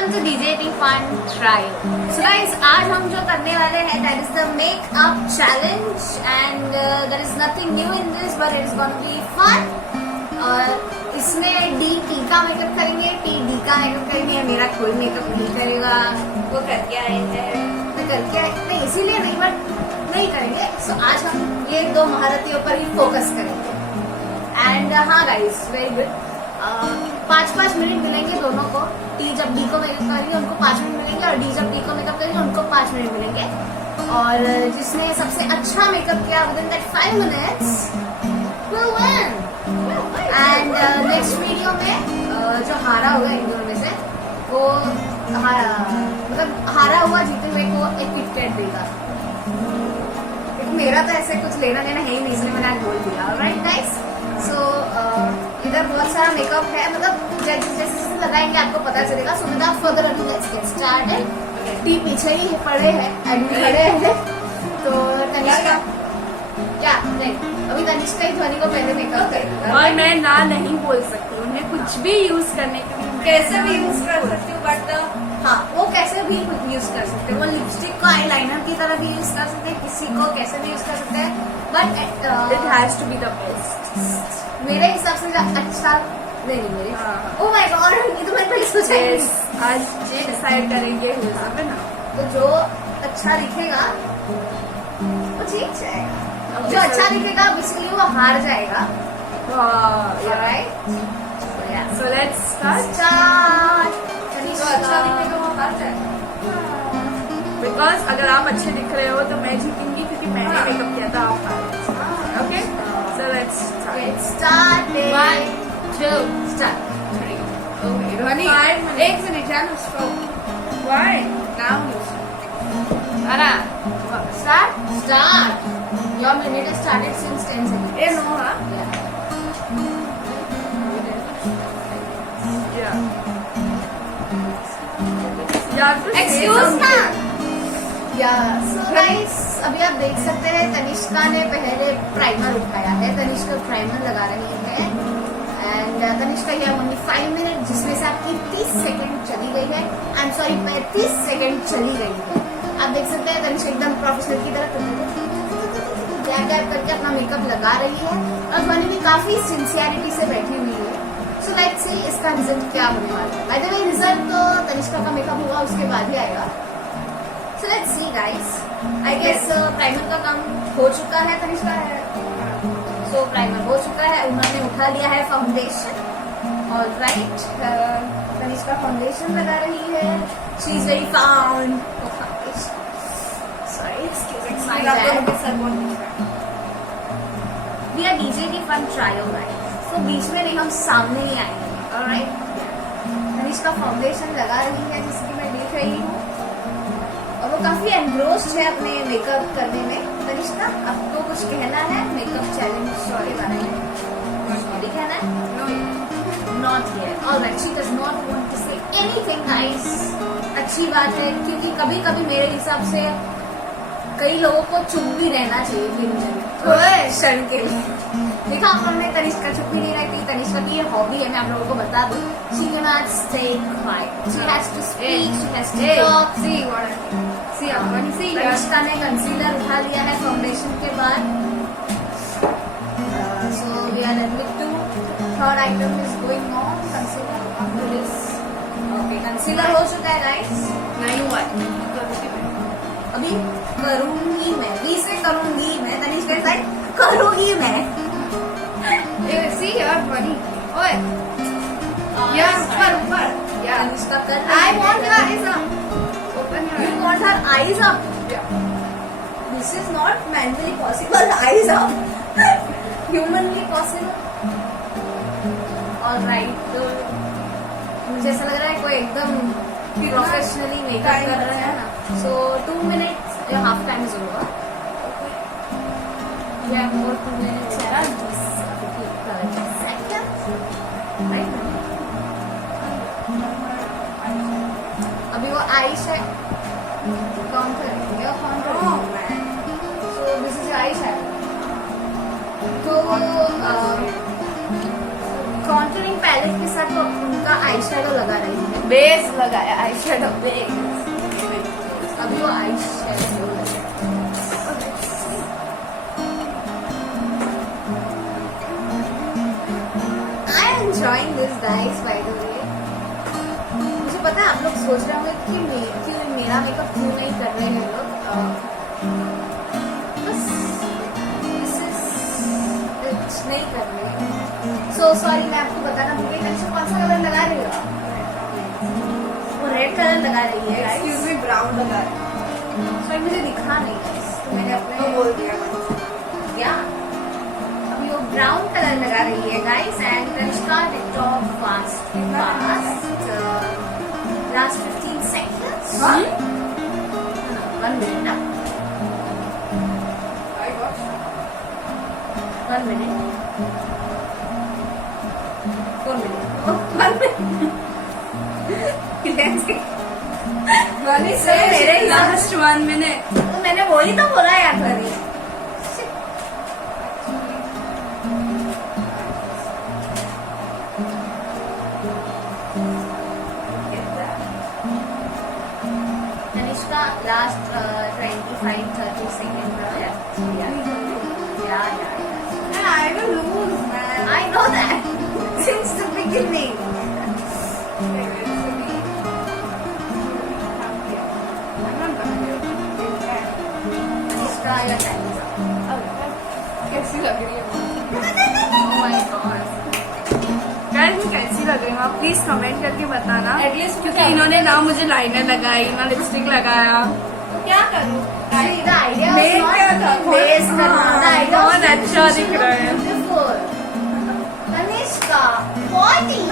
Welcome to DJ fun trial. So guys, आज हम जो करने वाले हैं that is the makeup challenge and there is nothing new in this but it is gonna be fun. और इसमें टी का मेकअप करेंगे, डी का मेकअप करेंगे। मेरा कोई मेकअप नहीं करेगा, वो करके आए हैं, मैं करके आए नहीं, इसीलिए नहीं बट नहीं करेंगे। सो आज हम ये दो महारथियों पर ही फोकस करेंगे। एंड हाँ गाइस, वेरी गुड। 5-5 मिनट मिलेंगे दोनों को। टी जब डी को मेकअप करेंगे उनको 5 मिनट मिलेंगे, और डी जब डी को मेकअप करेंगे उनको 5 मिनट मिलेंगे। और जिसने सबसे अच्छा मेकअप किया with in that 5 minutes will win. And next video में जो हारा होगा इन दोनों में से वो हारा हुआ जीते हुए को एक किटकैट देगा। मेरा तो ऐसे कुछ लेना देना है ही नहीं, इसलिए मैंने आज बोल दिया। ऑलराइट गाइस, सो इधर बहुत सारा मेकअप है, मतलब जैसे जैसे लगाएंगे आपको पता चलेगा। So without further ado let's get started. T पीछे ही पड़े हैं, एडमी खड़े हैं। तो तनिष्का क्या नहीं, अभी तनिष्का ही ध्वनि को पहले मेकअप करेगा। और मैं ना नहीं बोल सकती, उन्हें कुछ भी यूज करने के लिए कैसे भी यूज कर सकती हूँ, बट हाँ वो कैसे भी यूज कर सकते हैं। वो लिपस्टिक को आईलाइनर की तरह भी यूज कर सकते हैं, किसी को कैसे भी यूज कर सकते हैं, but it has to be the best. मेरे हिसाब से अच्छा नहीं मेरे। ओह माय गॉड, ये तो मैंने पहले सोचा ही नहीं। आज ये डिसाइड करेंगे है ना, तो जो अच्छा दिखेगा वो जीत जाएगा, जो अच्छा दिखेगा बेसिकली वो हार जाएगा। ऑलराइट, सो लेट्स स्टार्ट। जो अच्छा दिखेगा वो हार जाएगा। बिकॉज अगर आप अच्छे दिख रहे हो तो मैं जीतूंगी, क्योंकि मैंने मेकअप किया था। आप हार। Okay, so let's start. 1 2 start. एक मिनट जानो stop. Why now Ara, start. Your minute has started since 10 seconds. ए नो हाँ Excuse me. So guys, अभी आप देख सकते हैं तनिष्का ने पहले प्राइमर उठाया है। तनिष्का प्राइमर लगा रही है एंड तनिष्का ये ओनली 5 मिनट, जिसमें से आपकी 30 सेकंड चली गई है। आई एम सॉरी, 35 सेकंड चली गई है। आप देख सकते हैं तनिष्का एकदम प्रोफेशनल की तरह गैप करके अपना मेकअप लगा रही है, और ध्वनि भी काफी सिंसियरिटी से बैठी हुई है। सो लेट्स सी इसका रिजल्ट क्या होने वाला है। बाय द वे रिजल्ट तो तनिष्का का मेकअप हुआ उसके बाद ही आएगा। So let's see guys, I guess primer का काम हो चुका है। तनिष्का है, सो प्राइमर हो चुका है, उन्होंने उठा लिया है फाउंडेशन। ऑलराइट, तनिष्का फाउंडेशन लगा रही है। She is very found. Sorry, excuse me. We are DJ fun trial guys, तो बीच में नहीं, हम सामने ही आएंगे। ऑलराइट, तनिष्का फाउंडेशन लगा रही है जैसे कि मैं देख रही हूँ, और वो काफी एनग्रोस्ड है अपने मेकअप करने में। तनिष्का, आपको कुछ कहना है मेकअप चैलेंज के बारे में? सॉरी कहना है? Not here. Alright, she does not want to say anything guys. अच्छी बात है, क्योंकि कभी कभी मेरे हिसाब से कई लोगों को चुप भी रहना चाहिए दिन में थोड़े क्षण के लिए। देखा आप लोगों ने, तनिष्का चुप भी नहीं रहती। तनिष्का की ये हॉबी है, मैं आप लोगों को बता दूं। She can not stay quiet, she has to speak, she has to talk. Tanishka ने कंसीलर उठा लिया है फाउंडेशन के बाद। So we are admit to third item is going on, concealer after this. Okay, concealer हो चुका है गाइस। नहीं हुआ अभी करूंगी मैं, वी से करूंगी मैं। तनिष्का साइड करूंगी मैं। सी यार बनी ओए यार ऊपर यार तनिष्का कर, I want your eyes up, open your you want her eyes up. This is not manually possible. Eyes up humanly possible. Alright, तो मुझे ऐसा लग रहा है कोई एकदम प्रोफेशनली मेकअप कर रहा है ना। सो 2 मिनट्स या हाफ टाइम जरूर या मोर 2 मिनट्स है ना, अभी वो आई शेड कौन करेंगे और कौन करेंगे। So this is eye shade. तो कॉन्टूरिंग पैलेट हाईलाइट के साथ वो उनका आई शेडो लगा रही है. बेस लगाया आई शेडो बेस. अभी वो eye shadow I am enjoying this guys by the way. मुझे पता है आप लोग सोच रहे होंगे कि क्यों मेरा मेकअप क्यों नहीं कर रहे हैं लोग. बस कुछ नहीं कर रहे. सो सॉरी, मैं आपको बताना भूल गई. तनिष्का कौन सा कलर लगा रही हो? वो रेड कलर लगा रही है guys. एक्सक्यूज मी, ब्राउन लगा है. सॉरी मुझे दिखा नहीं guys. तो मैंने अपने तो बोल दिया. क्या अभी वो ब्राउन कलर लगा रही है guys. And Tanishka did of fast last 15 seconds. 1 minute now. आई गॉट 1 minute. 4 minutes. Oh, 1 minute. वाली से मेरे ही लास्ट 1 मिनट. तो मैंने वही तो बोला यार करी. तनिष्का लास्ट 25-30 seconds left. Yeah. I will lose, man. I know that since the beginning. Taniष्ka, your time is up. कैसी लग रही है? Oh my god. गाइस मैं कैसी लग रही हूँ आप प्लीज कमेंट करके बताना. Atleast क्योंकि इन्होंने ना मुझे लाइनर लगाई ना लिपस्टिक लगाया. तो क्या करूँ? See, the idea was Main not क्या था? base करना. The idea was बहुत अच्छा that दिख you रहा है. look beautiful. Taniष्ka, what is?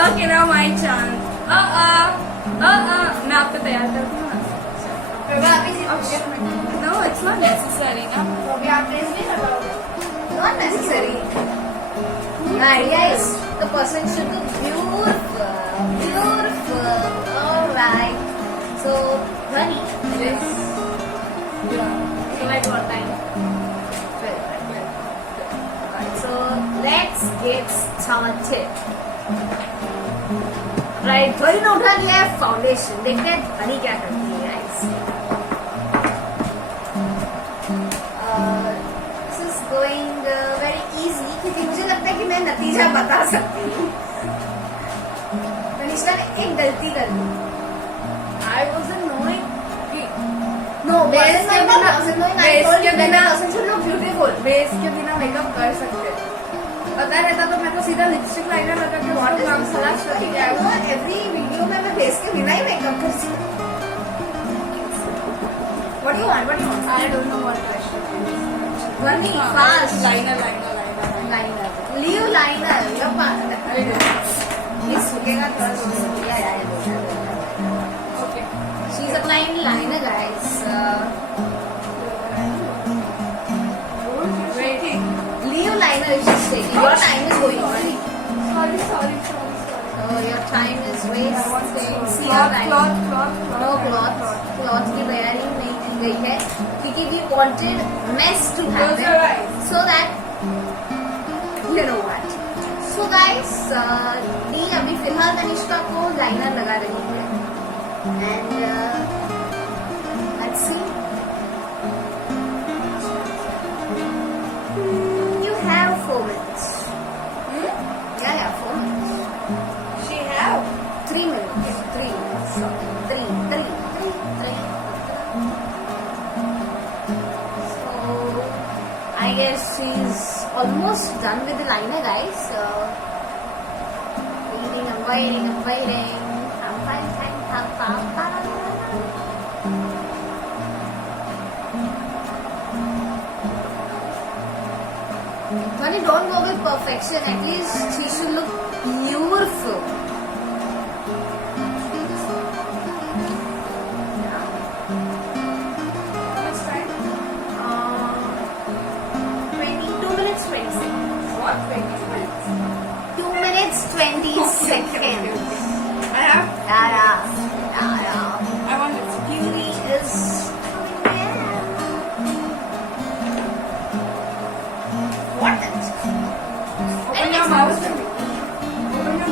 Okay now my chance. मैं आपको तैयार करती हूँ. नो इट्स नॉट नेसेसरी ना. तो अभी आप ड्रेस नहीं लगाओगे? Not necessary. The idea is the person should look beautiful. Alright. So, Rani. Yes. So at what time? 12. Alright, so let's get started. Right, Dhoni ने उठा लिया है फाउंडेशन. देखते हैं धनी क्या करती है guys. This is going very easy क्योंकि मुझे लगता है कि मैं नतीजा बता सकती हूँ. तनिष्का ने एक गलती कर दी. I wasn't knowing कि No, बेस के बिना beautiful. बेस के बिना मेकअप कर सकते. पता रहता तो मैं तो सीधा लिपस्टिक लाइनर लगा के What is काम this? खलास कर दिया. Every video में मैं बेस के बिना ही मेकअप करती हूँ. What do you want? I don't know what question. Running fast. Liner. Liner. Leave liner. Your ये सूखेगा थोड़ा सा. Yeah. Okay. She's applying liner, guys. Waiting. Leave liner if she's taking. Your time is going already. Sorry. So your time is wasting. See your time. No cloth. Cloth की तैयारी नहीं की गई है क्योंकि we wanted mess to Close your happen eyes. so that you know what. So guys, दी अभी फिलहाल तनिष्का को लाइनर लगा रही है and let's see. You have 4 minutes. Yeah, 4 minutes. She have. 3 minutes. 3 minutes. Three. So, I guess she's almost done with the liner, guys. So, I'm waiting. I'm fine. Honey, don't go with perfection. At least she should look beautiful. Much time? 22 minutes, 20 seconds. What? 20 minutes. 2 minutes, 20 seconds. I have. Yeah. I want it. Beauty is what? Open your mouth.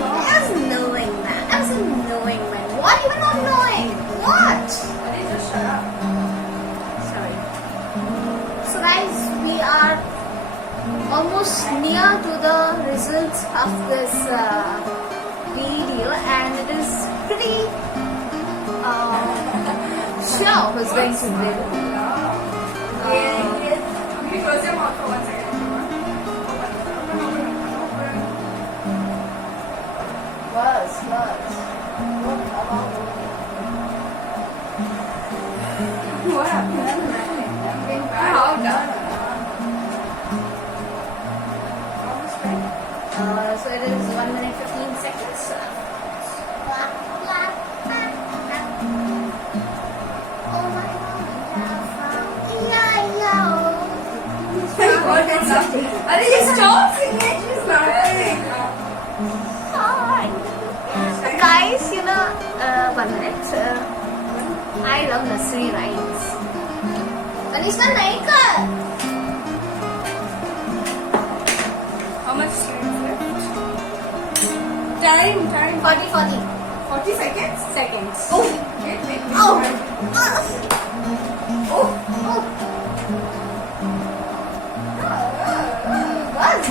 I was knowing that. I was knowing man. What? You were not knowing. What? Sorry, just shut up. Sorry. So guys, we are almost near to the results of this video, and it is pretty sure who's going to win. Can you close your mouth for 1 second? Was. What about What happened? How done? So it is 1 minute 15 seconds. Oh my god. Are you stop singing? She's laughing. Guys, 1 minute. I love nursery rhymes. Tanishka, nahi kar. How much time left? Time. 40. 40 seconds? Seconds. Oh, wait. Oh. Oh.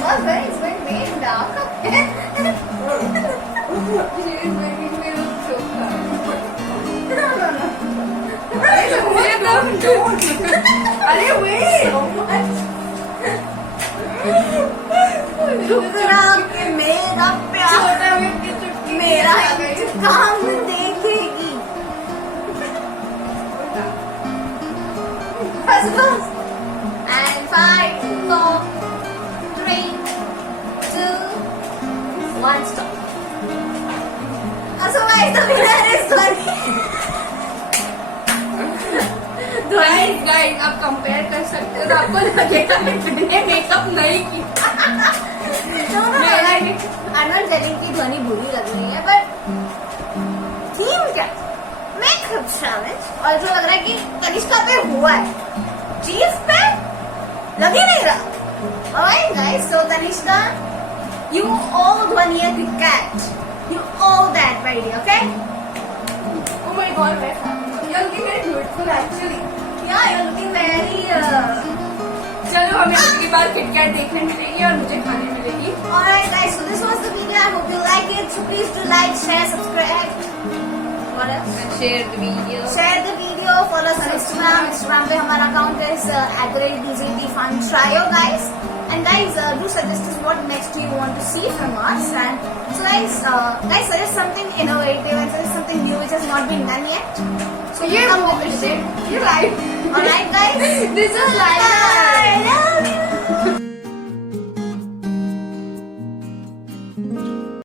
Was very made dark. She is making me look so bad. No. अरे wait! रुकना के मेरा प्यार छोटा व्यक्ति चुटकी मेरा इंतकाम देखेगी. Bus. And 5, 4, 3, 2, 1, stop. So guys, the winner is Dhwani. Guys आप कंपेयर कर सकते हो तो आपको लगेगा मैंने मेकअप नहीं किया. I'm not telling कि ध्वनि बुरी लग रही है, but थीम क्या? Makeup challenge. और जो लग रहा है कि तनिष्का पे हुआ है, चीफ पे लग ही नहीं रहा. Alright guys, so Tanishka, you owe Dhwani a Kit Kat. You owe that baby, okay? Oh my god, you're looking very beautiful actually. Yeah, you're looking very. चलो हमें अगली बार किटकैट देखने मिलेगी और मुझे खाने मिलेगी. Alright guys, so this was the video. I hope you like it. So please do like, share, subscribe. What else? And share the video. Share the video. Follow us on Instagram. Instagram पे हमारा account is @DJTFunTrio guys. And guys, do suggest us what next you want to see from us. And so guys, suggest something innovative and suggest something new which has not been done yet. So ये come with it. ये live. Alright guys. This is live.